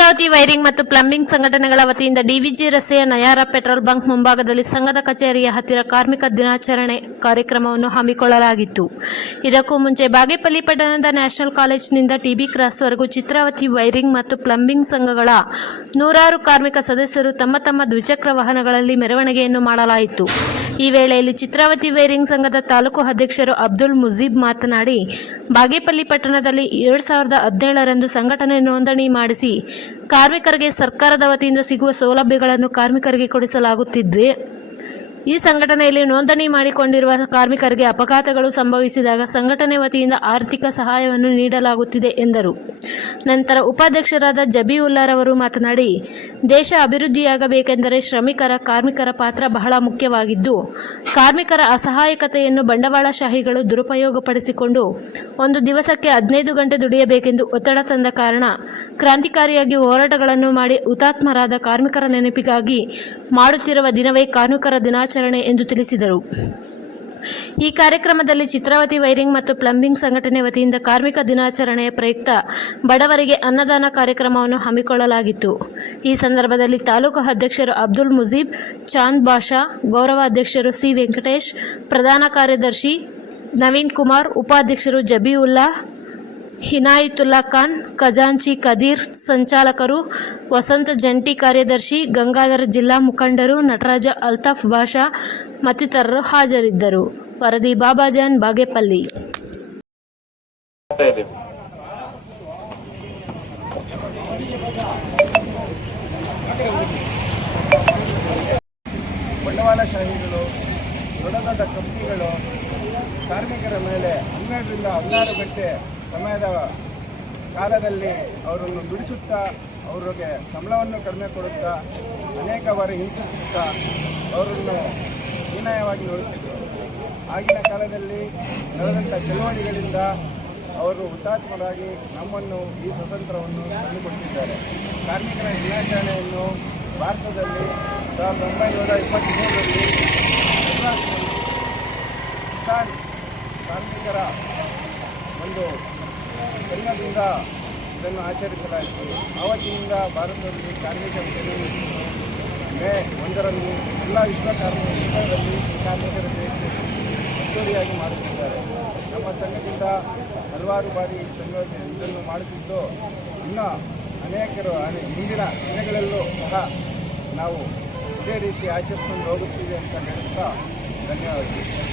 Chitravati wiring ಮತ್ತು plumbing ಸಂಘಟನೆಗಳ ವತಿಯಿಂದ ಡಿವಿಜಿ ರಸ್ತೆಯ ನಯಾರ ಪೆಟ್ರೋಲ್ ಬಂಕ್ ಮುಂಭಾಗದಲ್ಲಿ ಸಂಘದ ಕಚೇರಿಯ ಹತ್ತಿರ ಕಾರ್ಮಿಕ ದಿನಾಚರಣೆ ಕಾರ್ಯಕ್ರಮವನ್ನು ಹಮ್ಮಿಕೊಳ್ಳಲಾಗಿತ್ತು. ಇದಕ್ಕೂ ಮುಂಚೆ ಬಾಗೇಪಲ್ಲಿ ಪಟ್ಟಣದ ನ್ಯಾಷನಲ್ ಕಾಲೇಜಿನಿಂದ ಟಿಬಿ ಕ್ರಾಸ್ವರೆಗೂ ಚಿತ್ರಾವತಿ ವೈರಿಂಗ್ ಮತ್ತು ಪ್ಲಂಬಿಂಗ್ ಸಂಘಗಳ 100 ಕಾರ್ಮಿಕ ಸದಸ್ಯರು ತಮ್ಮ ತಮ್ಮ ದ್ವಿಚಕ್ರ ವಾಹನಗಳಲ್ಲಿ ಮೆರವಣಿಗೆಯನ್ನು ಮಾಡಲಾಯಿತು. ಈ ವೇಳೆಯಲ್ಲಿ ಚಿತ್ರಾವತಿ ವೈರಿಂಗ್ ಸಂಘದ ತಾಲೂಕು ಅಧ್ಯಕ್ಷರು ಅಬ್ದುಲ್ ಮುಜೀಬ್ ಮಾತನಾಡಿ, ಬಾಗೇಪಲ್ಲಿ ಪಟ್ಟಣದಲ್ಲಿ 2017ರಂದು ಸಂಘಟನೆ ನೋಂದಣಿ ಮಾಡಿಸಿ ಕಾರ್ಮಿಕರಿಗೆ ಸರ್ಕಾರದ ವತಿಯಿಂದ ಸಿಗುವ ಸೌಲಭ್ಯಗಳನ್ನು ಕಾರ್ಮಿಕರಿಗೆ ಕೊಡಿಸಲಾಗುತ್ತಿದೆ. ಈ ಸಂಘಟನೆಯಲ್ಲಿ ನೋಂದಣಿ ಮಾಡಿಕೊಂಡಿರುವ ಕಾರ್ಮಿಕರಿಗೆ ಅಪಘಾತಗಳು ಸಂಭವಿಸಿದಾಗ ಸಂಘಟನೆ ವತಿಯಿಂದ ಆರ್ಥಿಕ ಸಹಾಯವನ್ನು ನೀಡಲಾಗುತ್ತಿದೆ ಎಂದರು. ನಂತರ ಉಪಾಧ್ಯಕ್ಷರಾದ ಜಬೀವುಲ್ಲಾರವರು ಮಾತನಾಡಿ, ದೇಶ ಅಭಿವೃದ್ಧಿಯಾಗಬೇಕೆಂದರೆ ಶ್ರಮಿಕರ ಕಾರ್ಮಿಕರ ಪಾತ್ರ ಬಹಳ ಮುಖ್ಯವಾಗಿದ್ದು, ಕಾರ್ಮಿಕರ ಅಸಹಾಯಕತೆಯನ್ನು ಬಂಡವಾಳಶಾಹಿಗಳು ದುರುಪಯೋಗಪಡಿಸಿಕೊಂಡು ಒಂದು ದಿವಸಕ್ಕೆ 15 ಗಂಟೆ ದುಡಿಯಬೇಕೆಂದು ಒತ್ತಡ ತಂದ ಕಾರಣ ಕ್ರಾಂತಿಕಾರಿಯಾಗಿ ಹೋರಾಟಗಳನ್ನು ಮಾಡಿ ಹುತಾತ್ಮರಾದ ಕಾರ್ಮಿಕರ ನೆನಪಿಗಾಗಿ ಮಾಡುತ್ತಿರುವ ದಿನವೇ ಕಾರ್ಮಿಕರ ದಿನಾಚರಣೆ ಎಂದು ತಿಳಿಸಿದರು. ಈ ಕಾರ್ಯಕ್ರಮದಲ್ಲಿ ಚಿತ್ರಾವತಿ ವೈರಿಂಗ್ ಮತ್ತು ಪ್ಲಂಬಿಂಗ್ ಸಂಘಟನೆ ವತಿಯಿಂದ ಕಾರ್ಮಿಕ ದಿನಾಚರಣೆಯ ಪ್ರಯುಕ್ತ ಬಡವರಿಗೆ ಅನ್ನದಾನ ಕಾರ್ಯಕ್ರಮವನ್ನು ಹಮ್ಮಿಕೊಳ್ಳಲಾಗಿತ್ತು. ಈ ಸಂದರ್ಭದಲ್ಲಿ ತಾಲೂಕು ಅಧ್ಯಕ್ಷರು ಅಬ್ದುಲ್ ಮುಜೀಬ್, ಚಾಂದ್ ಬಾಷಾ, ಗೌರವ ಅಧ್ಯಕ್ಷರು ಸಿ ವೆಂಕಟೇಶ್, ಪ್ರಧಾನ ಕಾರ್ಯದರ್ಶಿ ನವೀನ್ ಕುಮಾರ್, ಉಪಾಧ್ಯಕ್ಷರು ಜಬೀವುಲ್ಲಾ, ಹಿನಾಯತುಲ್ಲಾ ಖಾನ್, ಖಜಾಂಚಿ ಕದೀರ್, ಸಂಚಾಲಕರು ವಸಂತ, ಜಂಟಿ ಕಾರ್ಯದರ್ಶಿ ಗಂಗಾಧರ್, ಜಿಲ್ಲಾ ಮುಖಂಡರು ನಟರಾಜ, ಅಲ್ತಾಫ್ ಬಾಷಾ ಮತ್ತಿತರರು ಹಾಜರಿದ್ದರು. ವರದಿ ಬಾಬಾಜಾನ್, ಬಾಗೇಪಲ್ಲಿ. ಬಂಡವಾಳಶಾಹಿಗಳು, ದೊಡ್ಡ ದೊಡ್ಡ ಕಂಪನಿಗಳು ಕಾರ್ಮಿಕರ ಮೇಲೆ 12 ರಿಂದ 16 ಗಂಟೆ ಸಮಯದ ಕಾಲದಲ್ಲಿ ಅವರನ್ನು ದುಡಿಸುತ್ತಾ ಅವರಿಗೆ ಸಂಬಳವನ್ನು ಕಡಿಮೆ ಕೊಡುತ್ತಾ ಅನೇಕ ಬಾರಿ ಹಿಂಸಿಸುತ್ತಾ ಅವರನ್ನು ಹೀನಾಯವಾಗಿ ನೋಡುತ್ತಿದ್ದರು. ಆಗಿನ ಕಾಲದಲ್ಲಿ ನಡೆದಂಥ ಚಳವಳಿಗಳಿಂದ ಅವರು ಹುತಾತ್ಮರಾಗಿ ನಮ್ಮನ್ನು ಈ ಸ್ವತಂತ್ರವನ್ನು ತಂದುಕೊಟ್ಟಿದ್ದಾರೆ. ಕಾರ್ಮಿಕರ ದಿನಾಚರಣೆಯನ್ನು ಭಾರತದಲ್ಲಿ 1923ರಲ್ಲಿ ಕಿಸಾನ್ ಕಾರ್ಮಿಕರ ಒಂದು ಜನ್ಮದಿಂದ ಇದನ್ನು ಆಚರಿಸಲಾಯಿತು. ಆವತ್ತಿನಿಂದ ಭಾರತದಲ್ಲಿ ಕಾರ್ಮಿಕ ದಿನ ಮೇ 1ರಂದು ಎಲ್ಲ ವಿಶ್ವದಲ್ಲಿ ಕಾರ್ಮಿಕರ ಹೆಚ್ಚುವರಿಯಾಗಿ ಮಾಡುತ್ತಿದ್ದಾರೆ. ನಮ್ಮ ಸಂಘದಿಂದ ಹಲವಾರು ಬಾರಿ ಇದನ್ನು ಮಾಡುತ್ತಿದ್ದು ಇನ್ನೂ ಅನೇಕರು ಮುಂದಿನ ದಿನಗಳಲ್ಲೂ ಸಹ ನಾವು ಇದೇ ರೀತಿ ಆಚರಿಸಿಕೊಂಡು ಹೋಗುತ್ತೀವಿ ಅಂತ ಹೇಳುತ್ತಾ ಧನ್ಯವಾದಗಳು.